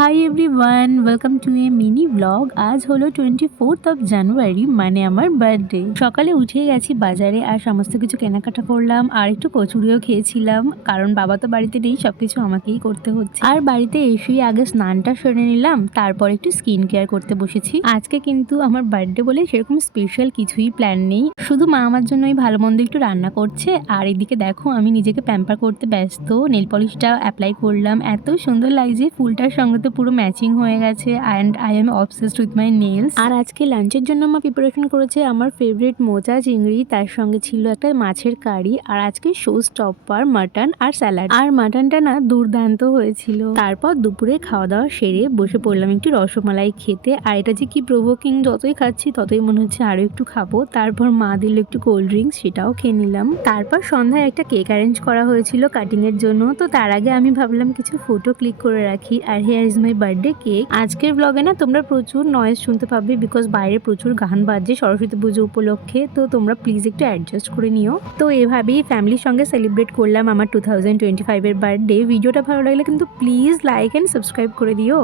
Hi everyone, welcome to A mini blog. আজ হলো 24th জানুয়ারি, মানে আমার বার্থডে। সকালে উঠে গেছি বাজারে আর সমস্ত কিছু কেনাকাটা করলাম, আর একটু কচুরিও খেয়েছিলাম, কারণ বাবা তো বাড়িতে নেই, সবকিছু আমাকেই করতে হচ্ছে। আর বাড়িতে এসেই আগে স্নানটা সেরে নিলাম, তারপর একটু স্কিন কেয়ার করতে বসেছি। আজকে কিন্তু আমার বার্থডে বলে সেরকম স্পেশাল কিছুই প্ল্যান নেই, শুধু মা আমার জন্যই ভালো মন্দ একটু রান্না করছে। আর এদিকে দেখো আমি নিজেকে প্যাম্পার করতে ব্যস্ত। নেল পলিশটা অ্যাপ্লাই করলাম, এত সুন্দর লাগছে, ফুলটার সঙ্গে তো পুরো ম্যাচিং হয়ে গেছে। And I am obsessed with my nails. আর আজকে লাঞ্চের জন্য আমার প্রিপারেশন করেছে আমার ফেভারিট মোচা চিংড়ি, তার সঙ্গে ছিল একটা মাছের কারি, আর আজকে শো স্টপার মাটন আর স্যালাড। আর মাটনটা না দুর্দান্ত হয়েছিল। তারপর দুপুরে খাওয়া দাওয়া সেরে বসে পড়লাম একটু রসমালাই খেতে। আর এটা যে কি প্রভোকিং, যতই খাচ্ছি ততই মনে হচ্ছে আরো একটু খাবো। তারপর মা দিল একটু কোল্ড ড্রিঙ্কস, সেটাও খেয়ে নিলাম। তারপর সন্ধ্যায় একটা কেক অ্যারেঞ্জ করা হয়েছিল কাটিং এর জন্য, তো তার আগে আমি ভাবলাম কিছু ফটো ক্লিক করে রাখি। আর here is my birthday cake. আজকের ব্লগে না তোমরা প্রচুর নয়েজ শুনতে পাবে, বিকজ বাইরে প্রচুর গান বাজছে সরস্বতী পুজো উপলক্ষে, তো তোমরা প্লিজ একটু অ্যাডজাস্ট করে নিও। তো এভাবেই ফ্যামিলির সঙ্গে সেলিব্রেট করলাম আমার 2025 এর বার্থডে। ভিডিওটা ভালো লাগলে কিন্তু প্লিজ লাইক অ্যান্ড সাবস্ক্রাইব করে দিও।